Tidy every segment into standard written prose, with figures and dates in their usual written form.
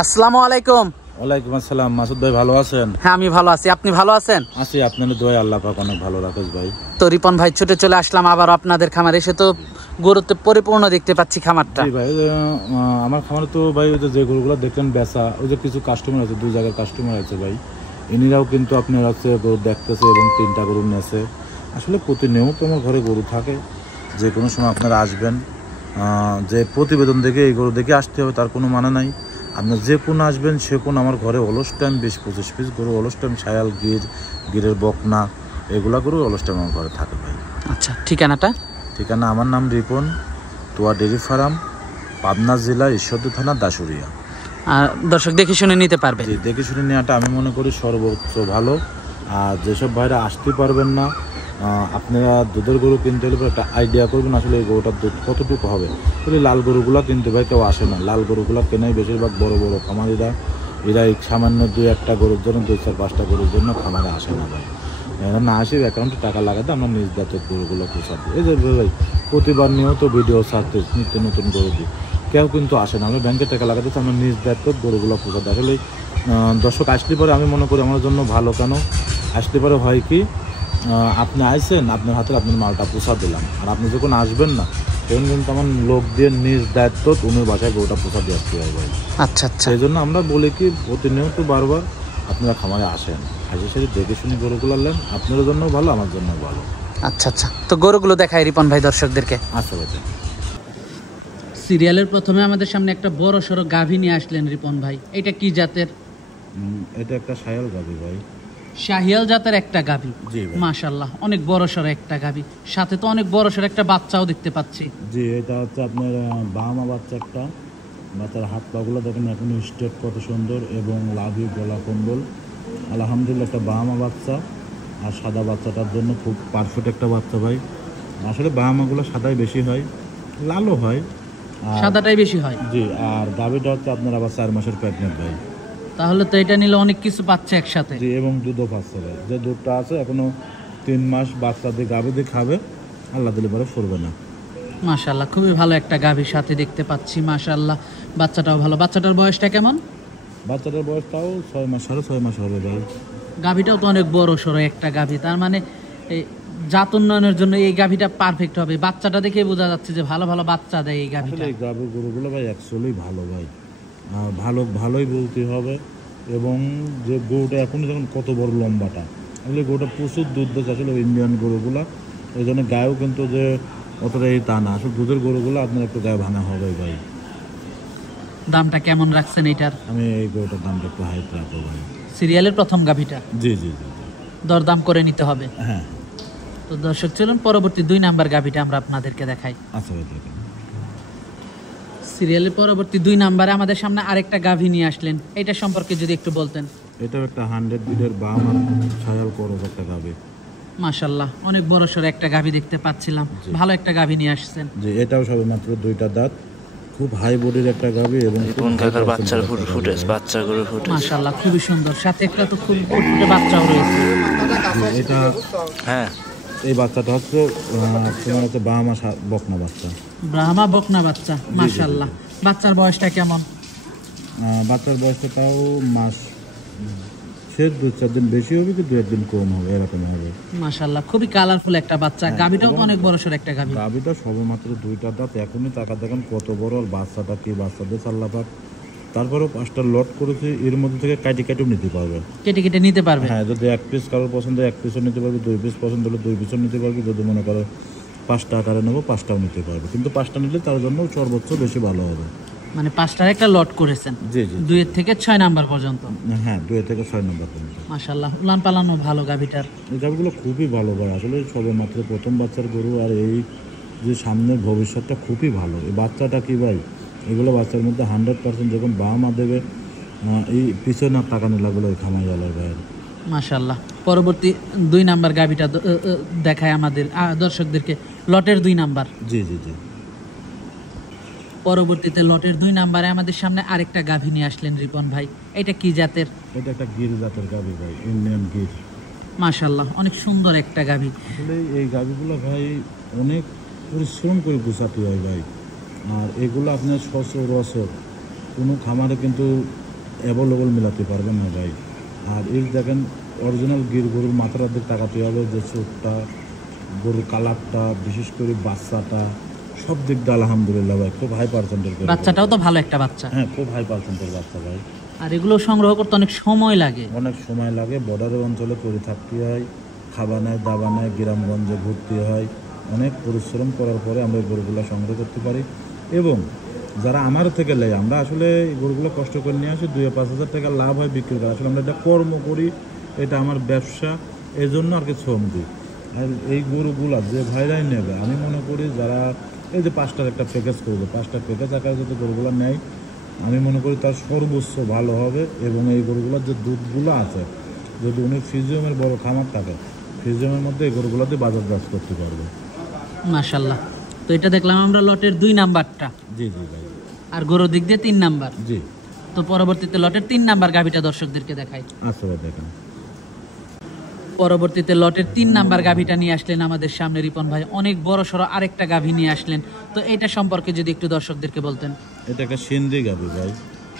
আসসালামু আলাইকুম। ওয়ালাইকুম আসসালাম। মাসুদ ভাই ভালো আছেন? হ্যাঁ আমি ভালো আছি, আপনি ভালো আছেন? আছি, আপনার দোয়ায় আল্লাহ পাক অনেক ভালো রাখেন ভাই। তো রিপন ভাই ছুটে চলে আসলাম আবার আপনাদের খামারে, এসে তো গরুতে পরিপূর্ণ দেখতে পাচ্ছি খামারটা। জি ভাই, আমার খামারে তো ভাই ওই যে গরুগুলো দেখলেন বেচা, ওই যে কিছু কাস্টমার আছে, দুই জায়গার কাস্টমার আছে ভাই, ইনিরাও কিন্তু আপনার হচ্ছে গরু দেখতেছে এবং 3টা গরু নেছে। আসলে প্রতিনিয়ত আমার ঘরে গরু থাকে, যে কোনো সময় আপনারা আসবেন, যে প্রতিবেদন দেখে এই গরু দেখে আসতে হবে তার কোনো মানে নাই। আপনার যে কোন আসবেন সে কোন আমার ঘরে অলস টাইম 20-25 পিস গরু, অলস টাইম শায়াল, গিরের বকনা, এগুলা গরু অলস টাইম আমার ঘরে থাকে ভাই। আচ্ছা, ঠিকানাটা? ঠিকানা আমার নাম রিপন, তোয়া ডেরি ফার্ম, পাবনা জেলা, ঈশ্বরদী থানা, দাসুরিয়া। দর্শক দেখে শুনে নিতে পারবে? জি, দেখে শুনে নেওয়াটা আমি মনে করি সর্বোচ্চ ভালো। আর যেসব ভাইরা আসতে পারবেন না, আপনারা দুধের গরু কিনতে হলে একটা আইডিয়া করবেন আসলে এই গরুটার দুধ কতটুকু হবে। তাহলে লাল গরুগুলো কিনতে ভাই কেউ আসে না, লাল গরুগুলো কেনাই বেশিরভাগ বড় বড় খামারিরা, এরা এই সামান্য 2-1টা গরুর জন্য, 2-4-5টা গরুর জন্য খামারে আসে না ভাই। এরা না আসে অ্যাকাউন্টে টাকা লাগাতে আমরা নিজ দাঁতের গরুগুলো পোষা দিই। এই যে ভাই প্রতিবার নিয়মিত ভিডিও ছাড়তে নিত্য নতুন গরু দিই, কেউ কিন্তু আসে না। আমি ব্যাংকে টাকা লাগাতে আমরা নিজ দায়িত্ব গরুগুলো পোষা দিই। আসলে দর্শক আসলে পরে আমি মনে করি আমার জন্য ভালো। কেন আসলে পরে হয় কি, আপনি আইসেন, আপনার হাতে আপনার মালটা পোষা দিলাম, আর আপনি যখন আসবেন না তখন কিন্তু আমার লোক দিয়ে নিজ দায়িত্ব উনির বাসায় গরুটা পোষা দিয়ে আসতে হয় ভাই। আচ্ছা আচ্ছা, সেই জন্য আমরা বলি কি প্রতিনিয়ত বারবার আপনারা খামারে আসেন, আসে সেটা দেখে শুনে গরুগুলো নেন, আপনাদের জন্য ভালো, আমার জন্য ভালো। আচ্ছা আচ্ছা, তো গরুগুলো দেখাই রিপন ভাই দর্শকদেরকে। আচ্ছা ভাই। সিরিয়ালের প্রথমে আমাদের সামনে একটা বড় সড়ো গাভী নিয়ে আসলেন রিপন ভাই, এটা কি জাতের? এটা একটা শায়াল গাভী ভাই। শাহিয়াল জাতের একটা গাভী? জি ভাই। মাশাআল্লাহ, অনেক বড় সড়ো একটা গাভী, সাথে তো অনেক বড় সড়ো একটা বাচ্চাও দেখতে পাচ্ছি। জি, এটা হচ্ছে আপনার বাহামা বাচ্চা একটা। বাচ্চার হাত পাগুলো দেখেন এখন স্টেপ কত সুন্দর, এবং লাভি গলা কম্বল, আলহামদুলিল্লাহ একটা বাহামা বাচ্চা। আর সাদা বাচ্চাটার জন্য খুব পারফেক্ট একটা বাচ্চা ভাই। আসলে বাহামাগুলো সাদাই বেশি হয়, লালও হয়, সাদাটাই বেশি হয়। জি। আর গাভীটা হচ্ছে আপনার আবার 4 মাসের প্রেগনেন্ট ভাই। তাহলে তো এটা নিলে অনেক কিছু পাচ্ছে একসাথে। জি, এবং দুধও পাচ্ছে ভাই। যে দুধটা আছে এখনো 3 মাস বাচ্চা দিয়ে গাভী দিয়ে খাবে, আল্লাহ দিলে পরে ফুরবে না। মাশাআল্লাহ, খুবই ভালো একটা গাভীর সাথে দেখতে পাচ্ছি। মাশাআল্লাহ, বাচ্চাটাও ভালো। বাচ্চাটার বয়সটা কেমন? বাচ্চাটার বয়স তাও 6 মাস, 6.5 মাস হবে ভাই। গাভীটাও তো অনেক বড় সড়ো একটা গাভী, তার মানে এই জাত উন্নয়নের জন্য এই গাভীটা পারফেক্ট হবে। বাচ্চাটা দেখে বোঝা যাচ্ছে যে ভালো ভালো বাচ্চা দেয় এই গাভীটা। এই গাভীর গরুগুলো ভাই অ্যাকচুয়ালি ভালো ভাই, ভালোই বলতে হবে। এবং যে গরুটা এখন যখন কত বড় লম্বাটা, আসলে গরুটা প্রচুর দুধ দেয় আসলে ইন্ডিয়ান গরুগুলা। এই জন্য গায়েও কিন্তু যে অতটা এই তা না, আসলে দুধের গরুগুলো আপনার একটু গায়ে ভাঙা হবে ভাই। দামটা কেমন রাখছেন এটার? আমি এই গরুটার দামটা একটু হাইট রাখবো ভাই। সিরিয়ালের প্রথম গাভীটা? জি জি জি জি। দরদাম করে নিতে হবে। হ্যাঁ। তো দর্শক চলুন পরবর্তী 2 নাম্বার গাভীটা আমরা আপনাদেরকে দেখাই। আচ্ছা ভাই দেখেন। সিরিয়ালের পরবর্তী 2 নাম্বারে আমাদের সামনে আরেকটা গাভী নিয়ে আসলেন, এটা সম্পর্কে যদি একটু বলতেন। এটাও একটা 100 বিটের বাহামা ছায়াল করব একটা গাভী। মাশাআল্লাহ, অনেক বড় সড়ো একটা গাভী দেখতে পাচ্ছিলাম, ভালো একটা গাভী নিয়ে আসছেন। জি, এটাও সবে মাত্র 2টা দাঁত, খুব হাই বডির একটা গাভী, এবং কোন কাকার বাচ্চার ফুটেজ, বাচ্চার গরুর ফুটেজ মাশাআল্লাহ খুবই সুন্দর, সাথে একটা তো খুব ফুটফুটে বাচ্চাও রয়েছে। এটা হ্যাঁ, এই বাচ্চাটা হচ্ছে তোমার হচ্ছে বাহামা বকনা বাচ্চা। ব্রাহ্মা বকনা বাচ্চা, মাশাআল্লাহ। বাচ্চার বয়সটা কেমন? বাচ্চার বয়সটা তাও মাস, সে 2-4 দিন বেশি হবে কি 2-1 দিন কম হবে, এরকম হবে। মাশাআল্লাহ, খুবই কালারফুল একটা বাচ্চা। গাভীটাও তো অনেক বড় সড়ো একটা গাভী। গাভীটা সবেমাত্র 2টা দাঁত, এখনই টাকা দেখেন কত বড়। আর বাচ্চাটা কি বাচ্চা দিয়ে আল্লাহ, তারপরেও 5টা লট করেছে, এর মধ্যে থেকে কেটেও নিতে পারবে, কেটে নিতে পারবে। হ্যাঁ, যদি 1 পিস কারোর পছন্দ 1 পিসও নিতে পারবে, 2 পিস পছন্দ হলে 2 পিসও নিতে পারবে। যদি মনে করো 5টা আকারে নেবো 5টাও নিতে পারবে, কিন্তু 5টা নিলে তার জন্য সর্বোচ্চ বেশি ভালো হবে। মানে 5টার একটা লট করেছেন? জি জি। 2 থেকে 6 নাম্বার পর্যন্ত? হ্যাঁ, 2 থেকে 6 নম্বর পর্যন্ত। মাশাআল্লাহ, উলান পালানো ভালো গাভীটার। এই গাভীগুলো খুবই ভালো ভাই, আসলে সবে মাত্র প্রথম বাচ্চার গরু, আর এই যে সামনের ভবিষ্যৎটা খুবই ভালো। এই বাচ্চাটা কি ভাই, এগুলো বাচ্চার মধ্যে 100% যখন বাবা মা দেবে, এই পিছনে আর টাকা নিলাগুলো ওই খামাই গেলার ভাই। মাশাআল্লাহ, পরবর্তী 2 নাম্বার গাভীটা দেখায় আমাদের দর্শকদেরকে, লটের 2 নাম্বার। জি জি জি। পরবর্তীতে লটের 2 নাম্বারে আমাদের সামনে আরেকটা গাভী নিয়ে আসলেন রিপন ভাই, এটা কি জাতের? এটা একটা গির জাতের গাভী ভাই, ইন্ডিয়ান গির। মাশাআল্লাহ, অনেক সুন্দর একটা গাভী। আসলে এই গাভীগুলো ভাই অনেক পরিশ্রম করে গুছাতে হয় ভাই। আর এগুলো আপনার সচরাচর কোনো খামারে কিন্তু অ্যাভেলেবল মিলাতে পারবেন না ভাই। আর এই দেখেন অরিজিনাল গির গরুর মাথার অর্ধেক তাকাতে হবে, যে চোখটা, গরুর কালারটা, বিশেষ করে বাচ্চাটা, সব দিক দিয়ে আলহামদুলিল্লাহ ভাই খুব হাই পার্সেন্টের। বাচ্চাটাও তো ভালো একটা বাচ্চা। হ্যাঁ, খুব হাই পার্সেন্টের বাচ্চা ভাই। আর এগুলো সংগ্রহ করতে অনেক সময় লাগে। অনেক সময় লাগে, বর্ডারের অঞ্চলে করে থাকতে হয়, খাবা নেয় দাবা নেয়, গ্রামগঞ্জে ঘুরতে হয়, অনেক পরিশ্রম করার পরে আমরা এই গরুগুলো সংগ্রহ করতে পারি। এবং যারা আমার থেকে নেয়, আমরা আসলে এই গরুগুলো কষ্ট করে নিয়ে আসি, 2-5 হাজার টাকা লাভ হয় বিক্রি করে। আসলে আমরা এটা কর্ম করি, এটা আমার ব্যবসা, এই জন্য আর কি শ্রম দিই। আর এই গরুগুলা যে ভাইরাই নেবে, আমি মনে করি যারা এই যে 5টার একটা প্যাকেজ করবে, 5টা প্যাকেজ আকারে যদি গরুগুলো নেয়, আমি মনে করি তার সর্বোচ্চ ভালো হবে। এবং এই গরুগুলোর যে দুধগুলো আছে, যদি উনি ফ্রিজিয়ামের বড় খামার থাকে, ফ্রিজিয়ামের মধ্যে এই গরুগুলোতে বাজারজাত করতে পারবে। মাশাআল্লাহ। তো এটা দেখলাম আমরা লটের 2 নাম্বারটা। জি জি ভাই। আর গরুর দিক দিয়ে 3 নাম্বার। জি। তো পরবর্তীতে লটের 3 নাম্বার গাভীটা দর্শকদেরকে দেখাই। আচ্ছা ভাই, দেখেন। পরবর্তীতে লটের 3 নাম্বার গাভীটা নিয়ে আসলেন আমাদের সামনে রিপন ভাই। অনেক বড় সড়ো আরেকটা গাভী নিয়ে আসলেন, তো এটা সম্পর্কে যদি একটু দর্শকদেরকে বলতেন। এটা একটা সিন্ধি গাভী ভাই,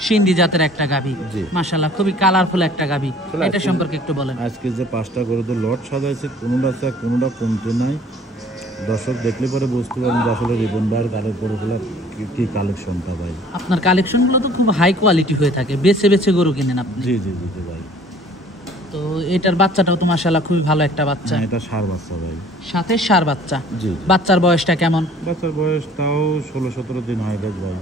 সিন্ধি জাতের একটা গাভী। জি। মাশাআল্লাহ, খুবই কালারফুল একটা গাভী। এটা সম্পর্কে একটু বলেন। আজকে যে 5টা গরুদের লট সাজাইছে, কোনোটা চায় কোনোটা কমতে নাই। দর্শক দেখলে পরে বুঝতে পারেন যে আসলে রিপন ভাইয়ের কালের গরুগুলো কি কালেকশনটা ভাই। আপনার কালেকশনগুলো তো খুব হাই কোয়ালিটি হয়ে থাকে, বেছে বেছে গরু কিনেন আপনি। জি জি জি জি ভাই। তো এটার বাচ্চাটাও তো মাশাআল্লাহ খুবই ভালো একটা বাচ্চা। এটা ষাঁড় বাচ্চা ভাই, সাথে ষাঁড় বাচ্চা। জি। বাচ্চার বয়সটা কেমন? বাচ্চার বয়স তাও 16-17 দিন হয়ে গেছে ভাই।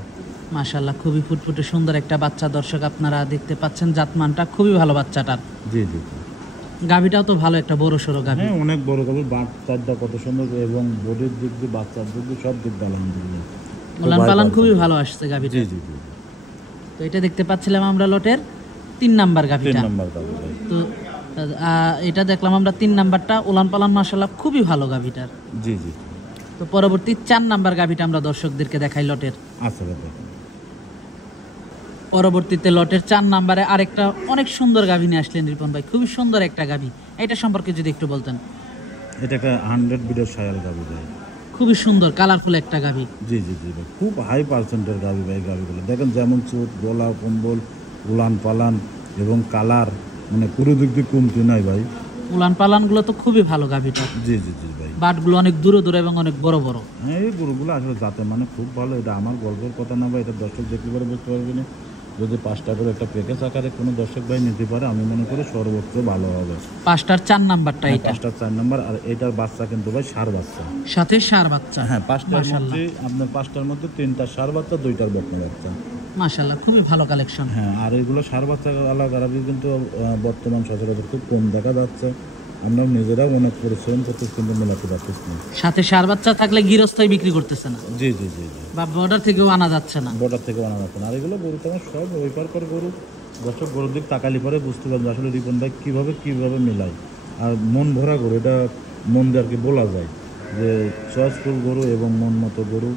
মাশাআল্লাহ, খুবই ফুটফুটে সুন্দর একটা বাচ্চা। দর্শক আপনারা দেখতে পাচ্ছেন, জাতমানটা খুবই ভালো বাচ্চাটার। জি জি। গাভীটাও তো ভালো একটা বড় সড়ো গাভী। হ্যাঁ, অনেক বড় গাভী, বাচ্চাটা কত সুন্দর, এবং বডির দিক দিয়ে, বাচ্চার দিক দিয়ে, সব দিক দিয়ে আলহামদুলিল্লাহ উলান পালান খুবই ভালো আসছে গাভীটা। জি জি জি। তো এটা দেখতে পাচ্ছিলাম আমরা লটের 3 নাম্বার 3 গাভীটা। নাম্বার গাভী ভাই। তো এটা দেখলাম আমরা 3 নাম্বারটা, উলান পালান মাশাআল্লাহ খুবই ভালো গাভীটার। জি জি। তো পরবর্তী 4 নাম্বার গাভীটা আমরা দর্শকদেরকে দেখাই লটের। আচ্ছা ভাই, দেখেন। পরবর্তীতে লটের 4 নাম্বারে আরেকটা অনেক সুন্দর গাভী নিয়ে আসলেন রিপন ভাই। খুবই সুন্দর একটা গাভী, এটা সম্পর্কে যদি একটু বলতেন। এটা একটা 100 বিডের শায়াল গাভী ভাই। খুবই সুন্দর কালারফুল একটা গাভী। জি জি জি ভাই, খুব হাই পার্সেন্টের গাভী ভাই। গাভীগুলো দেখেন যেমন চোট, গলা, কম্বল, উলান পালান এবং কালার, মানে পুরো দিক দিয়ে কমতি নাই ভাই। উলান পালানগুলো তো খুবই ভালো গাভীটা। জি জি জি ভাই। বাটগুলো অনেক দূরে দূরে এবং অনেক বড় বড়। হ্যাঁ, এই গরুগুলো আসলে জাতে মানে খুব ভালো। এটা আমার গল্পের কথা না ভাই, এটা দর্শক দেখতে পারে বুঝতে পারবে না। যদি 5টা করে একটা প্যাকেজ আকারে কোনো দর্শক ভাই নিতে পারে, আমি মনে করি সর্বোচ্চ ভালো হবে। 5টার 4 নাম্বারটা এটা। 5টার 4 নাম্বার। আর এটার বাচ্চা কিন্তু ভাই ষাঁড় বাচ্চা, সাথে ষাঁড় বাচ্চা। হ্যাঁ, 5টার মধ্যে আপনার 5টার মধ্যে 3টা ষাঁড় বাচ্চা, 2টার বকনা বাচ্চা। মাশাআল্লাহ, খুবই ভালো কালেকশন। হ্যাঁ, আর এগুলো ষাঁড় বাচ্চা আলাদা গাভী কিন্তু বর্তমান সচরাচর খুব কম দেখা যাচ্ছে। আমরা নিজেরাও অনেক পরিশ্রম করতেছি, কিন্তু মেলাতে পারতেছি না। সাথে ষাঁড় বাচ্চা থাকলে গৃহস্থই বিক্রি করতেছে না, জি জি জি জি। বা বর্ডার থেকেও আনা যাচ্ছে না। বর্ডার থেকে বানা যাচ্ছে না। আর এগুলো গরু তো আমার সব ওই পার পর গরু। দর্শক গরুর দিক তাকালি পরে বুঝতে পারবে আসলে রিপন ভাই কীভাবে মেলায়। আর মন ভরা গরু, এটা মন দিয়ে আর কি বলা যায় যে চয়েসফুল গরু এবং মন মতো গরু।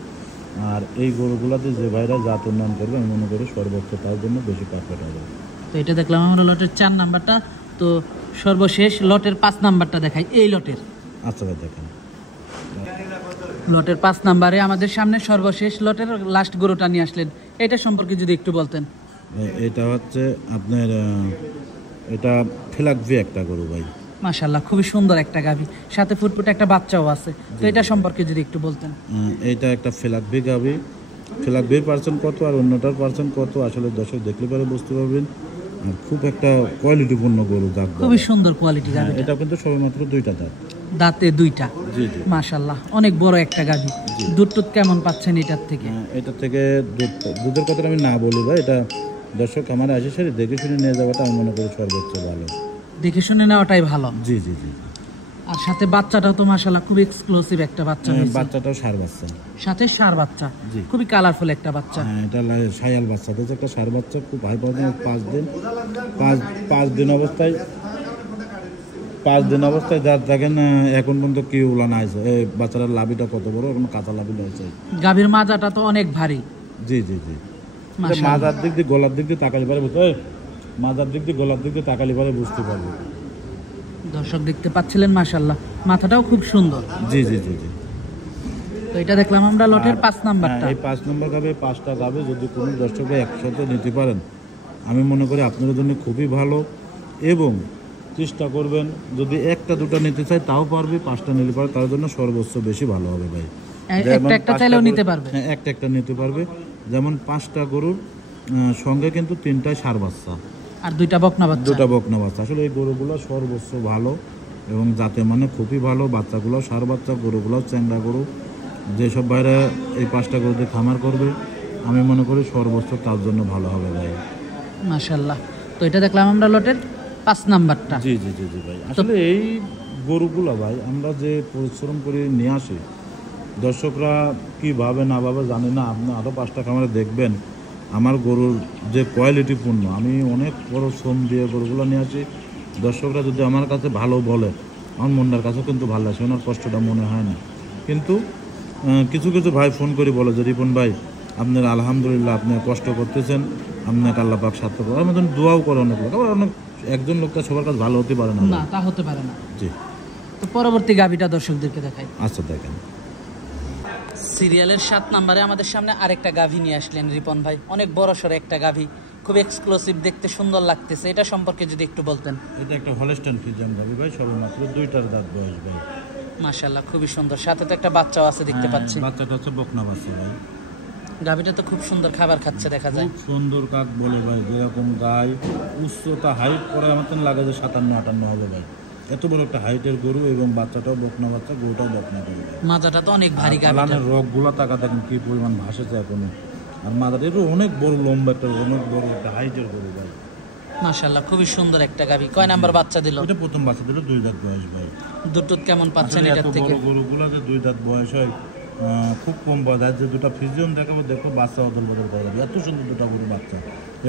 আর এই গরুগুলোতে যে ভাইরা জাত উন্নয়ন করবে, আমি মনে করি সর্বোচ্চ তার জন্য বেশি পারফেক্ট হবে। তো এটা দেখলাম আমরা লটের 4 নাম্বারটা। তো সর্বশেষ লটের 5 নাম্বারটা দেখাই। এই লটের, আচ্ছা ভাই, দেখেন। লটের 5 নাম্বারে আমাদের সামনে সর্বশেষ লটের লাস্ট গরুটা নিয়ে আসলেন, এটা সম্পর্কে যদি একটু বলতেন। এটা হচ্ছে আপনার এটা ফেলাকভি একটা গরু ভাই। মাশাআল্লাহ, খুবই সুন্দর একটা গাভী, সাথে ফুটফুটে একটা বাচ্চাও আছে। তো এটা সম্পর্কে যদি একটু বলতেন। এটা একটা ফেলাকভি গাভী। ফেলাকভির পার্সেন্ট কত আর অন্যটার পার্সেন্ট কত আসলে দর্শক দেখলে পরে বুঝতে পারবেন। আর খুব একটা কোয়ালিটিপূর্ণ গরু, দাঁত খুবই সুন্দর কোয়ালিটি গাভী। এটা কিন্তু সবেমাত্র 2টা দাঁত, দাঁতে 2টা। জি জি। মাশাআল্লাহ, অনেক বড় একটা গাভী। দুধ টুধ কেমন পাচ্ছেন এটার থেকে? এটা থেকে দুধের কথা আমি না বলি ভাই, এটা দর্শক আমার আসে সেটা দেখে শুনে নিয়ে যাওয়াটা আমি মনে করি সর্বোচ্চ ভালো। দেখে শুনে নেওয়াটাই ভালো। জি জি জি। আর সাথে বাচ্চাটাও তো মাশাআল্লাহ খুব এক্সক্লুসিভ একটা বাচ্চা হয়েছে। বাচ্চাটাও ষাঁড় বাচ্চা, সাথে ষাঁড় বাচ্চা, জি। খুবই কালারফুল একটা বাচ্চা। হ্যাঁ, এটা শায়াল বাচ্চা, এটা হচ্ছে একটা ষাঁড় বাচ্চা, খুব হাই পার্সেন্ট। 5 দিন অবস্থায় 5 দিন অবস্থায় যার দেখেন এখন পর্যন্ত কি উলান আছে। এই বাচ্চাটার লাভিটা কত বড়, এখন কাঁচা লাভি রয়েছে। গাভীর মাজাটা তো অনেক ভারী। জি জি জি। মাশাআল্লাহ। মাজার দিক দিয়ে, গলার দিক দিয়ে তাকালি পারে বুঝতে, মাজার দিক দিয়ে, গলার দিক দিয়ে তাকালি পারে বুঝতে পারবে। দর্শক দেখতে পাচ্ছিলেন মাশাআল্লাহ, মাথাটাও খুব সুন্দর। জি জি জি জি। তো এটা দেখলাম আমরা লটের 5 নাম্বারটা। এই 5 নম্বর গাবে 5টা গাবে যদি কোনো দর্শক একসাথে নিতে পারেন, আমি মনে করি আপনাদের জন্য খুবই ভালো। এবং চেষ্টা করবেন যদি একটা দুটো নিতে চাই তাও পারবে, 5টা নিলে পারে তার জন্য সর্বোচ্চ বেশি ভালো হবে ভাই। যেমন একটা চাইলেও নিতে পারবে। হ্যাঁ, একটা নিতে পারবে। যেমন 5টা গরুর সঙ্গে কিন্তু 3টাই ষাঁড় বাচ্চা আর 2টা বকনা বাচ্চা। 2টা বকনা বাচ্চা। আসলে এই গরুগুলো সর্বোচ্চ ভালো এবং জাতে মানে খুবই ভালো। বাচ্চাগুলো ষাঁড় বাচ্চা, গরুগুলো চ্যাংড়া গরু। যেসব ভাইরা এই 5টা গরুতে খামার করবে আমি মনে করি সর্বোচ্চ তার জন্য ভালো হবে ভাই। মাশাআল্লাহ। তো এটা দেখলাম আমরা লটের 5 নাম্বারটা। জি জি জি জি ভাই। আসলে এই গরুগুলো ভাই আমরা যে পরিশ্রম করে নিয়ে আসি, দর্শকরা কি ভাবে না ভাবে জানি না, আপনি আরও 5টা খামারে দেখবেন আমার গরুর যে কোয়ালিটিপূর্ণ, আমি অনেক বড় শ্রম দিয়ে গরুগুলো নিয়ে আসি। দর্শকরা যদি আমার কাছে ভালো বলে আমার মনটার কাছেও কিন্তু ভালো লাগছে, ওনার কষ্টটা মনে হয় না। কিন্তু কিছু কিছু ভাই ফোন করে বলে যে রিপন ভাই আপনার আলহামদুলিল্লাহ আপনি কষ্ট করতেছেন, আপনাকে আল্লাহ পাক সার্থক করে। আমাদের দোয়াও করে অনেক লোক, আবার অনেক একজন লোকটা সবার কাছে ভালো হতে পারে না। না, তা হতে পারে না। জি। তো পরবর্তী গাভিটা দর্শকদেরকে দেখাই। আচ্ছা দেখেন, সিরিয়ালের 7 নম্বরে আমাদের সামনে আরেকটা গাভী নিয়ে আসলেন রিপন ভাই। অনেক বড় সড়ো একটা গাভী, খুব এক্সক্লুসিভ, দেখতে সুন্দর লাগতেছে। এটা সম্পর্কে যদি একটু বলতেন। এটা একটা হলস্টাইন ফ্রিজিয়ান গাভী ভাই, সবে মাত্র 2টার দাঁত বয়স ভাই। মাশাআল্লাহ, খুবই সুন্দর। সাথে তো একটা বাচ্চাও আছে দেখতে পাচ্ছি। বাচ্চাটা হচ্ছে বকনা বাচ্চা ভাই। গাভীটা তো খুব সুন্দর খাবার খাচ্ছে দেখা যায়। খুব সুন্দর কাক বলে ভাই, যেরকম গায়ে উচ্চতা হাইট করার মতন লাগে যে 57-58 হবে ভাই। এত বড় একটা হাইটের গরু এবং বাচ্চাটাও বকনা বাচ্চা, গরুটাও বকনা গরু। মাজাটা তো অনেক ভারী গাভীটা। পালানের রগগুলো তাকা দেখেন কি পরিমাণ ভাসেছে এখনো। আর মাজাটা এটা অনেক বড় লম্বা একটা, অনেক বড় একটা হাইটের গরু ভাই। মাশাআল্লাহ, খুবই সুন্দর একটা গাভী। কয় নাম্বার বাচ্চা দিল? এটা প্রথম বাচ্চা দিল, 2 দাঁত বয়স ভাই। দুধ কেমন পাচ্ছেন আসলে এটার এত থেকে? বড় গরুগুলো যে 2 দাঁত বয়স হয় খুব কম বয়স। আর যে 2টা ফিজিয়ান দেখাবো দেখো বাচ্চা অদল বদল করা যাবে, এত সুন্দর 2টা গরু বাচ্চা।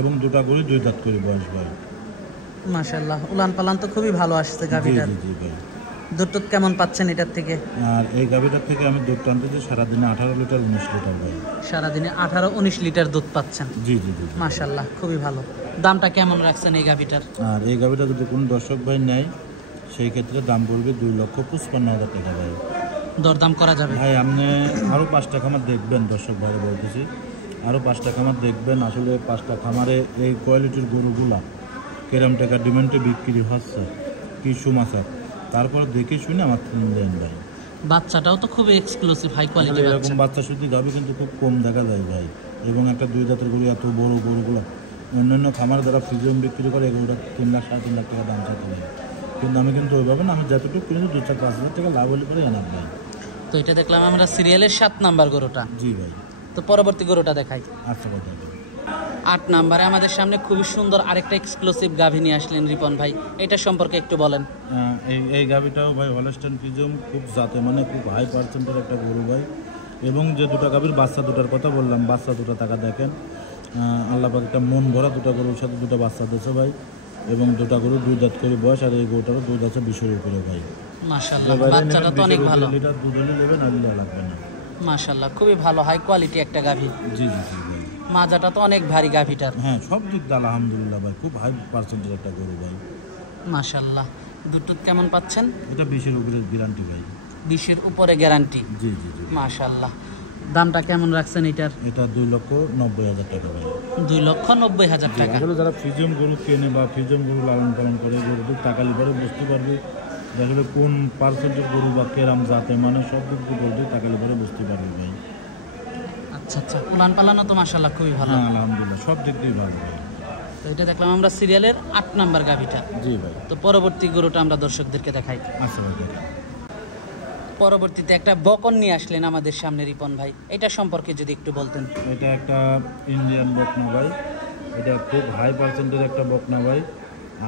এবং 2টা গরু 2 দাঁত করে বয়স ভাই। মাশাআল্লাহ, উলান পালান তো খুবই ভালো আসছে গাভীটার। জি জি ভাই। দুধ কেমন পাচ্ছেন এটার থেকে? আর এই গাভীটার থেকে আমি দুধ টানতেছি সারাদিনে 18 লিটার 19 লিটার ভাই। সারাদিনে 18-19 লিটার দুধ পাচ্ছেন। জি জি জি। মাশাআল্লাহ, খুবই ভালো। দামটা কেমন রাখছেন এই গাভীটার? আর এই গাভীটা যদি কোনো দর্শক ভাই নেয় সেই ক্ষেত্রে দাম পড়বে 2,55,000 টাকা ভাই। দরদাম করা যাবে ভাই আপনি আরও 5টা খামার দেখবেন, দর্শক ভাই বলতেছি আরও 5টা খামার দেখবেন। আসলে 5টা খামারে এই কোয়ালিটির গরুগুলা কিরম টাকা ডিমান্ডে বিক্রি হচ্ছে, কি সমাচার, তারপর দেখে শুনে আমার দেন ভাই। বাচ্চাটাও তো খুব এক্সক্লুসিভ, হাই কোয়ালিটি এরকম বাচ্চা। বাচ্চা শুধু গাভী কিন্তু খুব কম দেখা যায় ভাই। এবং একটা 2 দাঁতের গরু, এত বড় গরুগুলো অন্যান্য খামার যারা ফ্রিজিয়াম বিক্রি করে এগুলোটা 3 লাখ 3.5 লাখ টাকা দাম চাইতে হয়। কিন্তু আমি কিন্তু ওইভাবে না, আমি যতটুকু কিনেছি 2-4-5 হাজার টাকা লাভ হলে পরে এনার ভাই। তো এটা দেখলাম আমরা সিরিয়ালের 7 নাম্বার গরুটা। জি ভাই। তো পরবর্তী গরুটা দেখাই। আচ্ছা কথা 8 নাম্বারে আমাদের সামনে খুবই সুন্দর আরেকটা এক্সক্লুসিভ গাভী নিয়ে আসলেন রিপন ভাই। এটা সম্পর্কে একটু বলেন। এই গাভীটাও ভাই হলস্টাইন ফ্রিজিয়াম, খুব জাতে মানে খুব হাই পার্সেন্টের একটা গরু ভাই। এবং যে 2টা গাভীর বাচ্চা 2টার কথা বললাম, বাচ্চা 2টা টাকা দেখেন আল্লাহ পাক একটা মন ভরা 2টা গরুর সাথে 2টা বাচ্চা দিয়েছে ভাই। এবং 2টা গরু 2 দাঁত করে বয়স, আর এই গরুটারও 2 দাঁত 20-এর উপরে ভাই। মাশাআল্লাহ, বাচ্চাটা তো অনেক ভালো। লিটার দুধ হলে দেবেন, আর লাগবে না। মাশাআল্লাহ, খুবই ভালো হাই কোয়ালিটি একটা গাভী। জি জি জি ভাই। মাজাটা তো অনেক ভারী গাভীটার। হ্যাঁ, সব দিক দিয়ে আলহামদুলিল্লাহ ভাই, খুব হাই পার্সেন্টের একটা গরু ভাই। মাশাআল্লাহ, দুধ কেমন পাচ্ছেন? এটা 20-এর উপরে গ্যারান্টি ভাই। 20-এর উপরে গ্যারান্টি। জি জি জি। মাশাআল্লাহ, দামটা কেমন রাখছেন এটার? এটা 2,90,000 টাকা ভাই। 2,90,000 টাকা। আসলে যারা ফ্রিজিয়াম গরু কেনে বা ফ্রিজিয়াম গরু লালন পালন করে, গরুদের টাকা লিবারে বুঝতে পারবে যে আসলে কোন পার্সেন্টের গরু বা কেরাম জাতে মানে সব দিক দিয়ে গরুদের টাকা লিবারে বুঝতে পারবে ভাই। আচ্ছা আচ্ছা, উলান পালানো তো মাশাআল্লাহ খুবই ভালো। হ্যাঁ আলহামদুলিল্লাহ, সব দিক দিয়ে ভালো ভাই। তো এটা দেখলাম আমরা সিরিয়ালের 8 নাম্বার গাভীটা। জি ভাই। তো পরবর্তী গরুটা আমরা দর্শকদেরকে দেখাই। আচ্ছা ভাই। পরবর্তীতে একটা বকন নিয়ে আসলেন আমাদের সামনে রিপন ভাই। এটা সম্পর্কে যদি একটু বলতেন। এটা একটা ইন্ডিয়ান বকনা ভাই, এটা খুব হাই পার্সেন্টের একটা বকনা ভাই।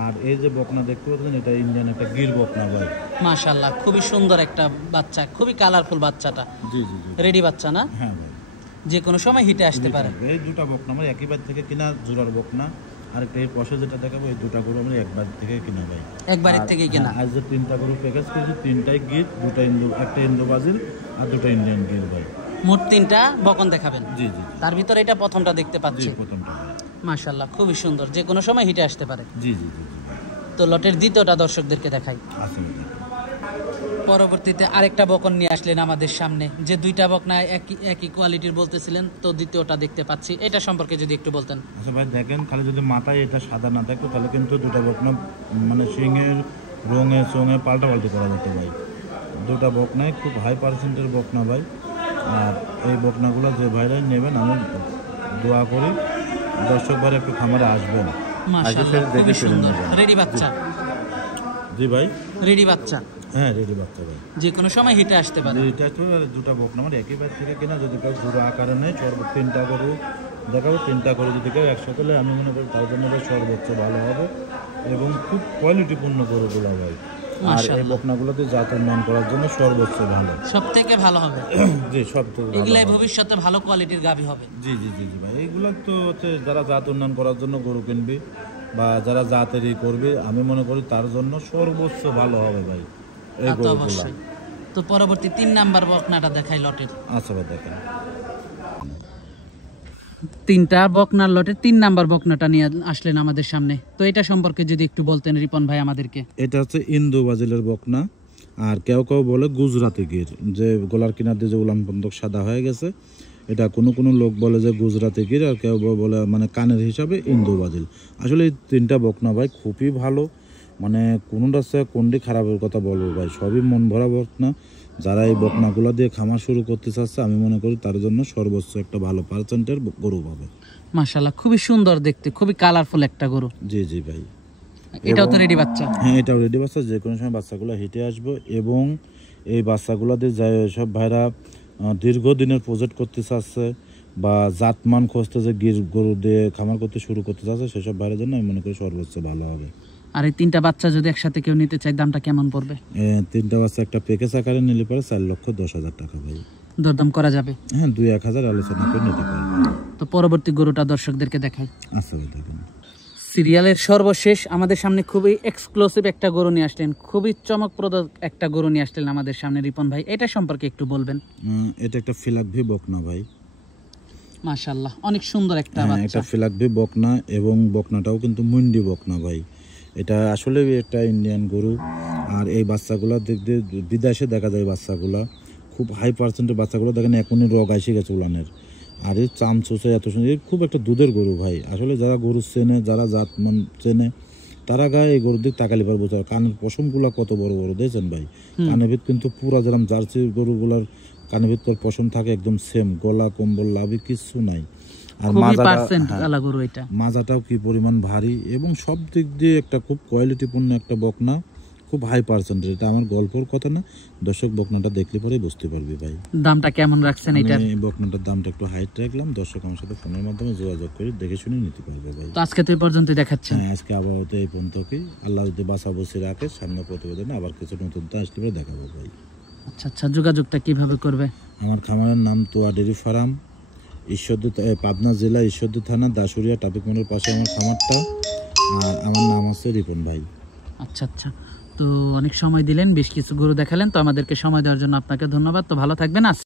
আর এই যে বকনা দেখতে পাচ্ছেন এটা ইন্ডিয়ান একটা গির বকনা ভাই। মাশাআল্লাহ, খুবই সুন্দর একটা বাচ্চা, খুবই কালারফুল বাচ্চাটা। জি জি জি। রেডি বাচ্চা না? হ্যাঁ ভাই। যে কোনো সময় হিটে আসতে পারে। এই 2টা বকনা ভাই একই বাড়ি থেকে কিনা, জোড়ার বকনা। আর একটা এই পাশে যেটা দেখাবো, এই 2টা গরু আমরা এক বাড়ি থেকে কিনা ভাই। এক বাড়ির থেকেই কিনা। আজ যে 3টা গরু প্যাকেজ করেছি, 3টাই গির, 2টা ইন্দো, একটা ইন্দো বাজিল আর 2টা ইন্ডিয়ান গির ভাই। মোট 3টা বকন দেখাবেন। জি জি। তার ভিতরে এটা প্রথমটা দেখতে জি পাচ্ছি। প্রথমটা। মাশাআল্লাহ, খুবই সুন্দর, যে কোনো সময় হিটে আসতে পারে। জি জি জি জি। তো লটের দ্বিতীয়টা দর্শকদেরকে দেখাই। আচ্ছা। পরবর্তীতে আরেকটা বকন নিয়ে আসলেন আমাদের সামনে, যে দুইটা বকনা একই কোয়ালিটির বলতেছিলেন, তো দ্বিতীয়টা দেখতে পাচ্ছি, এটা সম্পর্কে যদি একটু বলতেন। আচ্ছা ভাই দেখেন, খালি যদি মাথায় এটা সাদা না থাকতো তাহলে কিন্তু দুটা বকনা মানে সিংয়ের রঙে চঙে পাল্টাপাল্টি করা যেত ভাই। দুটা বকনাই খুব হাই পার্সেন্টের বকনা ভাই। আর এই বকনাগুলো যে ভাইরাই নেবেন আমি দোয়া করি দর্শক ভাই একটু খামারে আসবেন। মাশাআল্লাহ, খুবই সুন্দর। রেডি বাচ্চা? জি ভাই, রেডি বাচ্চা। হ্যাঁ রেডি বাচ্চা ভাই, যে কোনো সময় হিটে আসতে পারে। হিটে আসতে পারে। দুটা বকনা আমার একই ভাই থেকে কিনা, যদি কেউ জোড়া আকারে নেয় সর্বোচ্চ 3টা গরু দেখাবো। 3টা করে যদি কেউ একসাথে হলে আমি মনে করি তার জন্য সর্বোচ্চ ভালো হবে এবং খুব কোয়ালিটিপূর্ণ গরুগুলো ভাই। আর এই বকনাগুলোতে জাত উন্নয়ন করার জন্য সর্বোচ্চ ভালো, সব থেকে ভালো হবে। জি সব থেকে এগুলাই ভবিষ্যতে ভালো কোয়ালিটির গাভী হবে। জি জি জি জি ভাই, এইগুলো তো হচ্ছে যারা জাত উন্নয়ন করার জন্য গরু কিনবে বা যারা জাতেরই করবে, আমি মনে করি তার জন্য সর্বোচ্চ ভালো হবে ভাই এই গরুগুলো। তো পরবর্তী 3 নাম্বার বকনাটা দেখাই লটের। আচ্ছা ভাই দেখেন, 3টা বকনার লটের 3 নাম্বার বকনাটা নিয়ে আসলেন আমাদের সামনে, তো এটা সম্পর্কে যদি একটু বলতেন রিপন ভাই আমাদেরকে। এটা হচ্ছে ইন্দো বাজিলের বকনা, আর কেউ কেউ বলে গুজরাতি গির, যে গলার কিনার দিয়ে যে উলান বন্ধক সাদা হয়ে গেছে, এটা কোনো কোনো লোক বলে যে গুজরাতি গির, আর কেউ বলে মানে কানের হিসাবে ইন্দো বাজিল। আসলে এই 3টা বকনা ভাই খুবই ভালো, মানে কোনোটা কোনটি খারাপের কথা বলবো ভাই, সবই মন ভরা বকনা। যারা এই বকনাগুলো দিয়ে খামার শুরু করতে চাচ্ছে আমি মনে করি তার জন্য সর্বোচ্চ একটা ভালো পার্সেন্টের গরু পাবে। মাশাআল্লাহ, খুবই সুন্দর দেখতে, খুবই কালারফুল একটা গরু। জি জি ভাই, এটাও তো রেডি বাচ্চা? হ্যাঁ এটাও রেডি বাচ্চা, যে কোনো সময় বাচ্চাগুলো হিটে আসবে। এবং এই বাচ্চাগুলো দিয়ে যায় সব ভাইরা দীর্ঘদিনের প্রজেক্ট করতে চাচ্ছে বা জাতমান খুঁজতে যে গির গরু দিয়ে খামার করতে শুরু করতে চাচ্ছে, সেসব ভাইয়ের জন্য আমি মনে করি সর্বোচ্চ ভালো হবে। আর এই 3টা বাচ্চা যদি একসাথে কেউ নিতে চায় দামটা কেমন পড়বে? 3টা বাচ্চা একটা প্যাকেজ আকারে নিলে পরে 4,10,000 টাকা ভাই। দরদাম করা যাবে? হ্যাঁ 2-1,000 আলোচনা করে নিতে পারবে। তো পরবর্তী গরুটা দর্শকদেরকে দেখাই। আচ্ছা ভাই দেখেন, সিরিয়ালের সর্বশেষ আমাদের সামনে খুবই এক্সক্লুসিভ একটা গরু নিয়ে আসলেন, খুবই চমকপ্রদ একটা গরু নিয়ে আসলেন আমাদের সামনে রিপন ভাই, এটা সম্পর্কে একটু বলবেন। এটা একটা ফিলাকভি বকনা ভাই। মাশাআল্লাহ, অনেক সুন্দর একটা বাচ্চা। একটা ফিলাকভি বকনা, এবং বকনাটাও কিন্তু মুন্ডি বকনা ভাই। এটা আসলে একটা ইন্ডিয়ান গরু। আর এই বাচ্চাগুলো দেখতে বিদেশে দেখা যায়, বাচ্চাগুলা খুব হাই পার্সেন্টের বাচ্চাগুলো দেখেন এখনই রগ এসে গেছে উলানের। আর এই চামচুচে এত সুন্দর, খুব একটা দুধের গরু ভাই। আসলে যারা গরু চেনে, যারা জাত মান চেনে, তারা গায়ে এই গরুর দিক তাকালি পারবো। কানের পশমগুলা কত বড় বড় দেখছেন ভাই, কানের ভিত কিন্তু পুরা যেরকম জার্সি গরুগুলার কানের ভিতর পশম থাকে একদম সেম, গলা কম্বল লাভি কিচ্ছু নাই। আর মাজাটাও কি পরিমাণ ভারী, এবং সব দিক দিয়ে একটা খুব কোয়ালিটিপূর্ণ একটা বকনা, খুব হাই পার্সেন্টেজ। এটা আমার গল্পর কথা না, দর্শক বকনাটা দেখলে পরে বুঝতে পারবি ভাই। দামটা কেমন রাখছেন এটা? এই বকনাটার দামটা একটু হাইট রাখলাম, দর্শক আমার সাথে ফোনের মাধ্যমে যোগাযোগ করে দেখে শুনে নিতে পারবে ভাই। তো আজকে তো এই পর্যন্ত দেখাচ্ছেন? হ্যাঁ আজকে আপাতত এই পর্যন্তই। আল্লাহ যদি বাঁচা বসে রাখে, সামনে প্রতিবেদনে আবার কিছু নতুন আসলে পরে দেখাবো ভাই। আচ্ছা আচ্ছা, যোগাযোগটা কিভাবে করবে? আমার খামারের নাম তোয়া ডেরি ফার্ম, ঈশ্বরদী, পাবনা জেলা ঈশ্বরদী থানা, দাসুরিয়া ট্রাফিক মোড়ের পাশে আমার খামারটা। আর আমার নাম আছে রিপন ভাই। আচ্ছা আচ্ছা, তো অনেক সময় দিলেন, বেশ কিছু গরু দেখালেন, তো আমাদেরকে সময় দেওয়ার জন্য আপনাকে ধন্যবাদ। তো ভালো থাকবেন।